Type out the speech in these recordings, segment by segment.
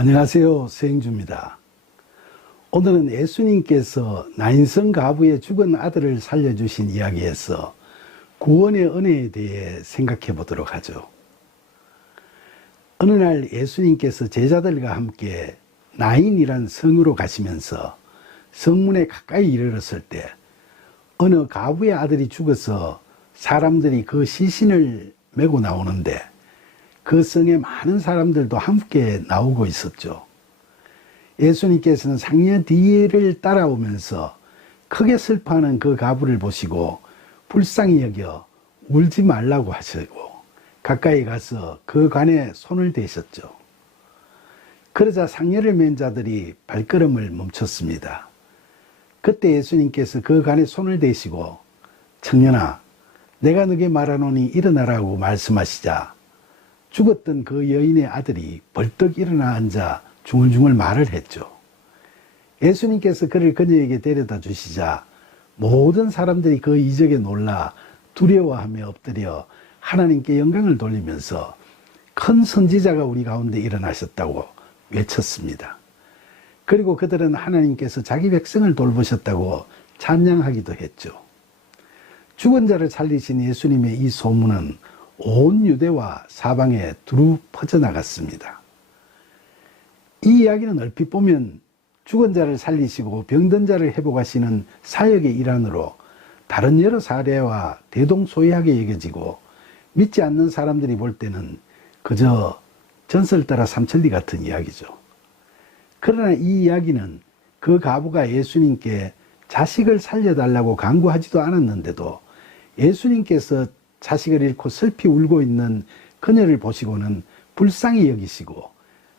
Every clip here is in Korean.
안녕하세요. 서행주입니다. 오늘은 예수님께서 나인성 가부의 죽은 아들을 살려주신 이야기에서 구원의 은혜에 대해 생각해 보도록 하죠. 어느 날 예수님께서 제자들과 함께 나인이란 성으로 가시면서 성문에 가까이 이르렀을 때 어느 가부의 아들이 죽어서 사람들이 그 시신을 메고 나오는데 그 성에 많은 사람들도 함께 나오고 있었죠. 예수님께서는 상녀 뒤를 따라오면서 크게 슬퍼하는 그 가부를 보시고 불쌍히 여겨 울지 말라고 하시고 가까이 가서 그 관에 손을 대셨죠. 그러자 상녀를 맨 자들이 발걸음을 멈췄습니다. 그때 예수님께서 그 관에 손을 대시고 청년아, 내가 너에게 말하노니 일어나라고 말씀하시자 죽었던 그 여인의 아들이 벌떡 일어나 앉아 중얼중얼 말을 했죠. 예수님께서 그를 그녀에게 데려다 주시자 모든 사람들이 그 이적에 놀라 두려워하며 엎드려 하나님께 영광을 돌리면서 큰 선지자가 우리 가운데 일어나셨다고 외쳤습니다. 그리고 그들은 하나님께서 자기 백성을 돌보셨다고 찬양하기도 했죠. 죽은 자를 살리신 예수님의 이 소문은 온 유대와 사방에 두루 퍼져나갔습니다. 이 이야기는 얼핏 보면 죽은 자를 살리시고 병든 자를 회복하시는 사역의 일환으로 다른 여러 사례와 대동소이하게 여겨지고 믿지 않는 사람들이 볼 때는 그저 전설 따라 삼천리 같은 이야기죠. 그러나 이 이야기는 그 가부가 예수님께 자식을 살려달라고 간구하지도 않았는데도 예수님께서 자식을 잃고 슬피 울고 있는 그녀를 보시고는 불쌍히 여기시고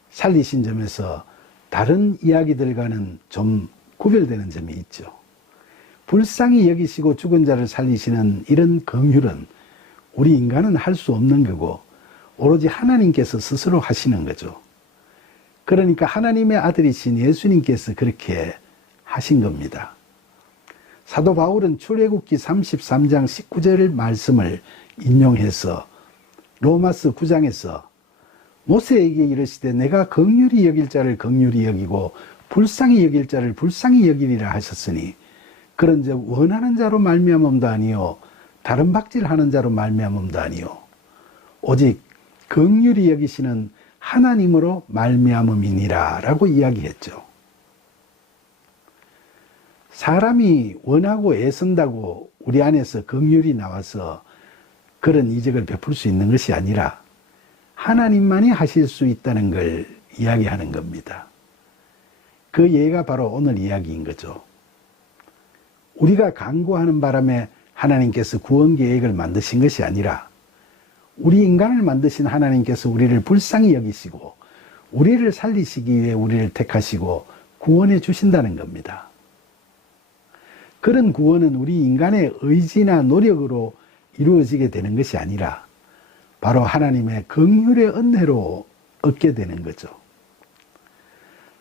살리신 점에서 다른 이야기들과는 좀 구별되는 점이 있죠. 불쌍히 여기시고 죽은 자를 살리시는 이런 긍휼은 우리 인간은 할 수 없는 거고 오로지 하나님께서 스스로 하시는 거죠. 그러니까 하나님의 아들이신 예수님께서 그렇게 하신 겁니다. 사도 바울은 출애굽기 33장 19절 말씀을 인용해서 로마서 9장에서 모세에게 이르시되 내가 긍휼히 여길 자를 긍휼히 여기고 불쌍히 여길 자를 불쌍히 여기리라 하셨으니 그런즉 원하는 자로 말미암음도 아니요 다른 박질하는 자로 말미암음도 아니요 오직 긍휼히 여기시는 하나님으로 말미암음이니라 라고 이야기했죠. 사람이 원하고 애쓴다고 우리 안에서 긍휼이 나와서 그런 이적을 베풀 수 있는 것이 아니라 하나님만이 하실 수 있다는 걸 이야기하는 겁니다. 그 예가 바로 오늘 이야기인 거죠. 우리가 간구하는 바람에 하나님께서 구원 계획을 만드신 것이 아니라 우리 인간을 만드신 하나님께서 우리를 불쌍히 여기시고 우리를 살리시기 위해 우리를 택하시고 구원해 주신다는 겁니다. 그런 구원은 우리 인간의 의지나 노력으로 이루어지게 되는 것이 아니라 바로 하나님의 긍휼의 은혜로 얻게 되는 거죠.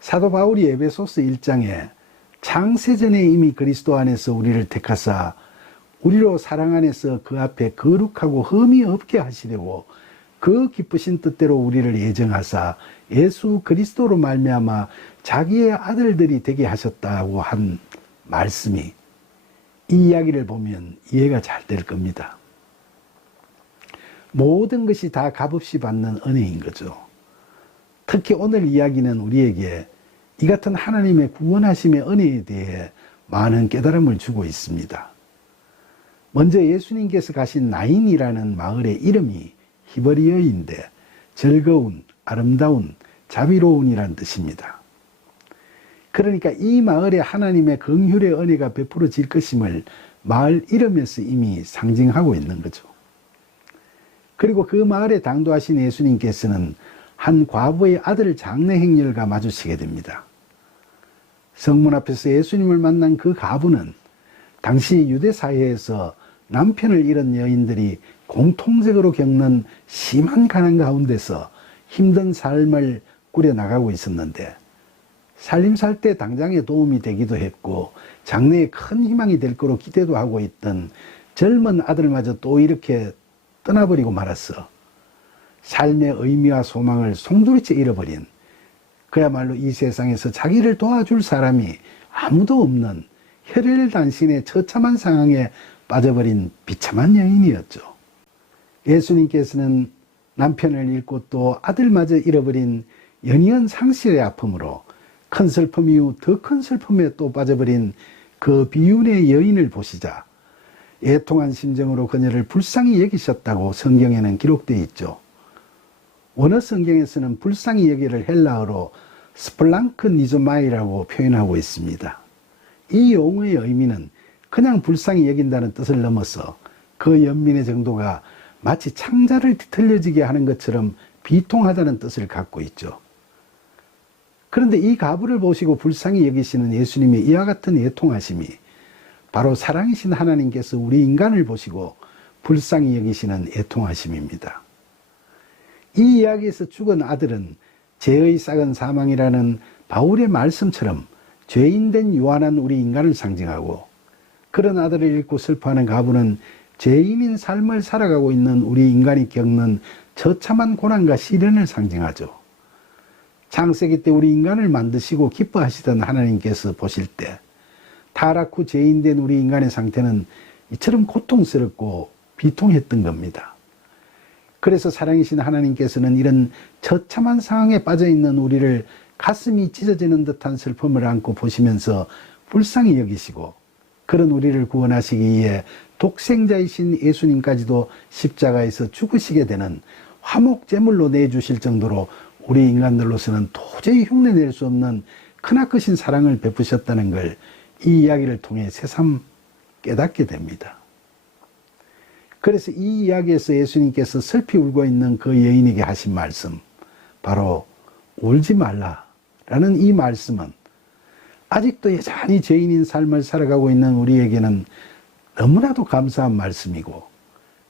사도 바울이 에베소서 1장에 창세전에 이미 그리스도 안에서 우리를 택하사 우리로 사랑 안에서 그 앞에 거룩하고 흠이 없게 하시려고 그 기쁘신 뜻대로 우리를 예정하사 예수 그리스도로 말미암아 자기의 아들들이 되게 하셨다고 한 말씀이 이 이야기를 보면 이해가 잘 될 겁니다. 모든 것이 다 값없이 받는 은혜인 거죠. 특히 오늘 이야기는 우리에게 이 같은 하나님의 구원하심의 은혜에 대해 많은 깨달음을 주고 있습니다. 먼저 예수님께서 가신 나인이라는 마을의 이름이 히브리어인데 즐거운, 아름다운, 자비로운이란 뜻입니다. 그러니까 이 마을에 하나님의 긍휼의 은혜가 베풀어질 것임을 마을 이름에서 이미 상징하고 있는 거죠. 그리고 그 마을에 당도하신 예수님께서는 한 과부의 아들 장례 행렬과 마주치게 됩니다. 성문 앞에서 예수님을 만난 그 가부는 당시 유대 사회에서 남편을 잃은 여인들이 공통적으로 겪는 심한 가난 가운데서 힘든 삶을 꾸려나가고 있었는데 살림살 때 당장에 도움이 되기도 했고 장래에 큰 희망이 될 거로 기대도 하고 있던 젊은 아들마저 또 이렇게 떠나버리고 말았어. 삶의 의미와 소망을 송두리째 잃어버린 그야말로 이 세상에서 자기를 도와줄 사람이 아무도 없는 혈혈단신의 처참한 상황에 빠져버린 비참한 여인이었죠. 예수님께서는 남편을 잃고 또 아들마저 잃어버린 연이은 상실의 아픔으로 큰 슬픔 이후 더 큰 슬픔에 또 빠져버린 그 비운의 여인을 보시자 애통한 심정으로 그녀를 불쌍히 여기셨다고 성경에는 기록되어 있죠. 원어 성경에서는 불쌍히 여기를 헬라어로 스플랑크니조마이라고 표현하고 있습니다. 이 용어의 의미는 그냥 불쌍히 여긴다는 뜻을 넘어서 그 연민의 정도가 마치 창자를 뒤틀려지게 하는 것처럼 비통하다는 뜻을 갖고 있죠. 그런데 이 가부를 보시고 불쌍히 여기시는 예수님의 이와 같은 애통하심이 바로 사랑이신 하나님께서 우리 인간을 보시고 불쌍히 여기시는 애통하심입니다. 이 이야기에서 죽은 아들은 죄의 싹은 사망이라는 바울의 말씀처럼 죄인된 유한한 우리 인간을 상징하고, 그런 아들을 잃고 슬퍼하는 가부는 죄인인 삶을 살아가고 있는 우리 인간이 겪는 처참한 고난과 시련을 상징하죠. 창세기 때 우리 인간을 만드시고 기뻐하시던 하나님께서 보실 때 타락 후 죄인된 우리 인간의 상태는 이처럼 고통스럽고 비통했던 겁니다. 그래서 사랑이신 하나님께서는 이런 처참한 상황에 빠져있는 우리를 가슴이 찢어지는 듯한 슬픔을 안고 보시면서 불쌍히 여기시고, 그런 우리를 구원하시기 위해 독생자이신 예수님까지도 십자가에서 죽으시게 되는 화목제물로 내주실 정도로 우리 인간들로서는 도저히 흉내낼 수 없는 크나크신 사랑을 베푸셨다는 걸 이 이야기를 통해 새삼 깨닫게 됩니다. 그래서 이 이야기에서 예수님께서 슬피 울고 있는 그 여인에게 하신 말씀, 바로 울지 말라라는 이 말씀은 아직도 여전히 죄인인 삶을 살아가고 있는 우리에게는 너무나도 감사한 말씀이고,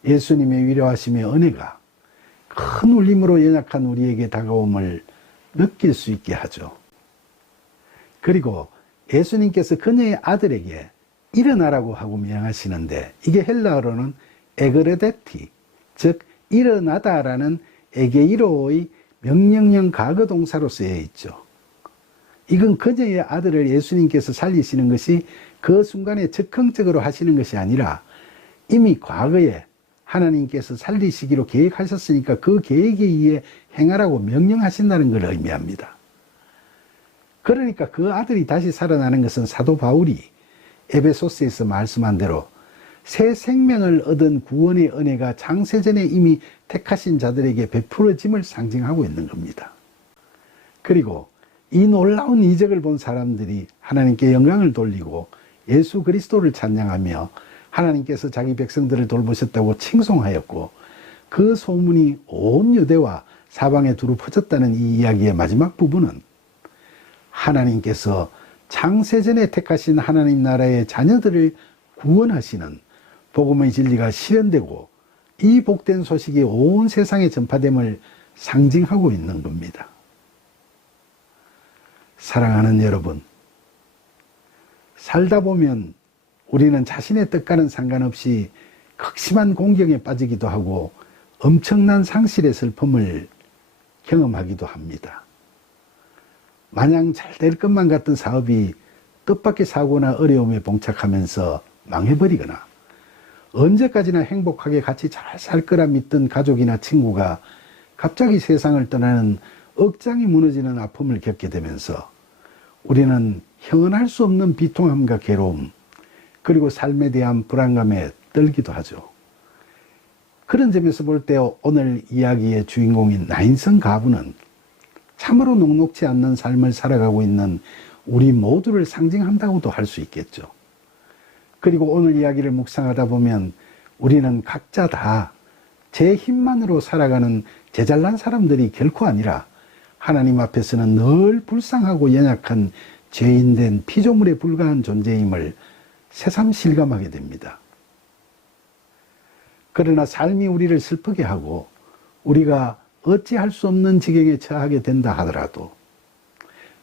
예수님의 위로하심의 은혜가 큰 울림으로 연약한 우리에게 다가옴을 느낄 수 있게 하죠. 그리고 예수님께서 그녀의 아들에게 일어나라고 하고 명하시는데, 이게 헬라어로는 에그레데티, 즉 일어나다라는 에게이로의 명령형 과거 동사로 쓰여 있죠. 이건 그녀의 아들을 예수님께서 살리시는 것이 그 순간에 즉흥적으로 하시는 것이 아니라 이미 과거에 하나님께서 살리시기로 계획하셨으니까 그 계획에 의해 행하라고 명령하신다는 걸 의미합니다. 그러니까 그 아들이 다시 살아나는 것은 사도 바울이 에베소스에서 말씀한 대로 새 생명을 얻은 구원의 은혜가 창세전에 이미 택하신 자들에게 베풀어짐을 상징하고 있는 겁니다. 그리고 이 놀라운 이적을 본 사람들이 하나님께 영광을 돌리고 예수 그리스도를 찬양하며 하나님께서 자기 백성들을 돌보셨다고 칭송하였고, 그 소문이 온 유대와 사방에 두루 퍼졌다는 이 이야기의 마지막 부분은 하나님께서 창세전에 택하신 하나님 나라의 자녀들을 구원하시는 복음의 진리가 실현되고 이 복된 소식이 온 세상에 전파됨을 상징하고 있는 겁니다. 사랑하는 여러분, 살다 보면 우리는 자신의 뜻과는 상관없이 극심한 공경에 빠지기도 하고 엄청난 상실의 슬픔을 경험하기도 합니다. 마냥 잘 될 것만 같던 사업이 뜻밖의 사고나 어려움에 봉착하면서 망해버리거나, 언제까지나 행복하게 같이 잘 살 거라 믿던 가족이나 친구가 갑자기 세상을 떠나는 억장이 무너지는 아픔을 겪게 되면서 우리는 형언할 수 없는 비통함과 괴로움, 그리고 삶에 대한 불안감에 떨기도 하죠. 그런 점에서 볼 때 오늘 이야기의 주인공인 나인성 가부는 참으로 녹록지 않는 삶을 살아가고 있는 우리 모두를 상징한다고도 할 수 있겠죠. 그리고 오늘 이야기를 묵상하다 보면 우리는 각자 다 제 힘만으로 살아가는 제잘난 사람들이 결코 아니라 하나님 앞에서는 늘 불쌍하고 연약한 죄인된 피조물에 불과한 존재임을 새삼 실감하게 됩니다. 그러나 삶이 우리를 슬프게 하고 우리가 어찌할 수 없는 지경에 처하게 된다 하더라도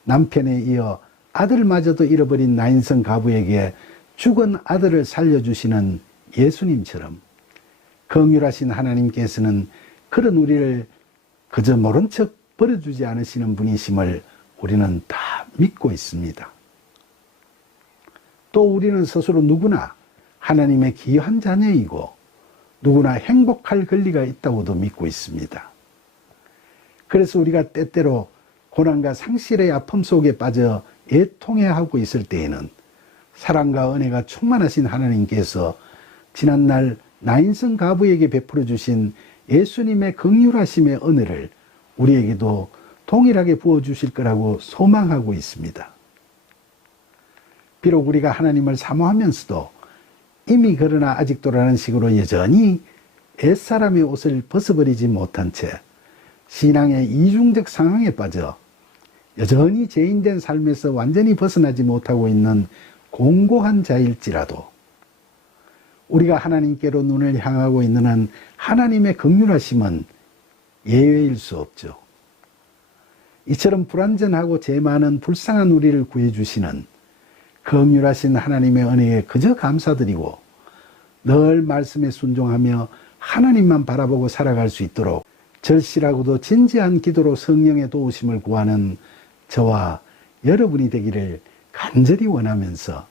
남편에 이어 아들마저도 잃어버린 나인성 가부에게 죽은 아들을 살려주시는 예수님처럼 긍휼하신 하나님께서는 그런 우리를 그저 모른 척 버려주지 않으시는 분이심을 우리는 다 믿고 있습니다. 또 우리는 스스로 누구나 하나님의 귀한 자녀이고 누구나 행복할 권리가 있다고도 믿고 있습니다. 그래서 우리가 때때로 고난과 상실의 아픔 속에 빠져 애통해하고 있을 때에는 사랑과 은혜가 충만하신 하나님께서 지난날 나인성 가부에게 베풀어 주신 예수님의 긍휼하심의 은혜를 우리에게도 동일하게 부어주실 거라고 소망하고 있습니다. 비록 우리가 하나님을 사모하면서도 이미 그러나 아직도라는 식으로 여전히 옛사람의 옷을 벗어버리지 못한 채 신앙의 이중적 상황에 빠져 여전히 죄인된 삶에서 완전히 벗어나지 못하고 있는 공고한 자일지라도 우리가 하나님께로 눈을 향하고 있는 한 하나님의 긍휼하심은 예외일 수 없죠. 이처럼 불완전하고 죄 많은 불쌍한 우리를 구해주시는 긍휼하신 하나님의 은혜에 그저 감사드리고 늘 말씀에 순종하며 하나님만 바라보고 살아갈 수 있도록 절실하고도 진지한 기도로 성령의 도우심을 구하는 저와 여러분이 되기를 간절히 원하면서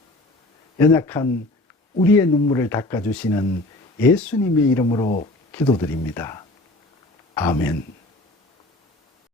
연약한 우리의 눈물을 닦아주시는 예수님의 이름으로 기도드립니다. 아멘.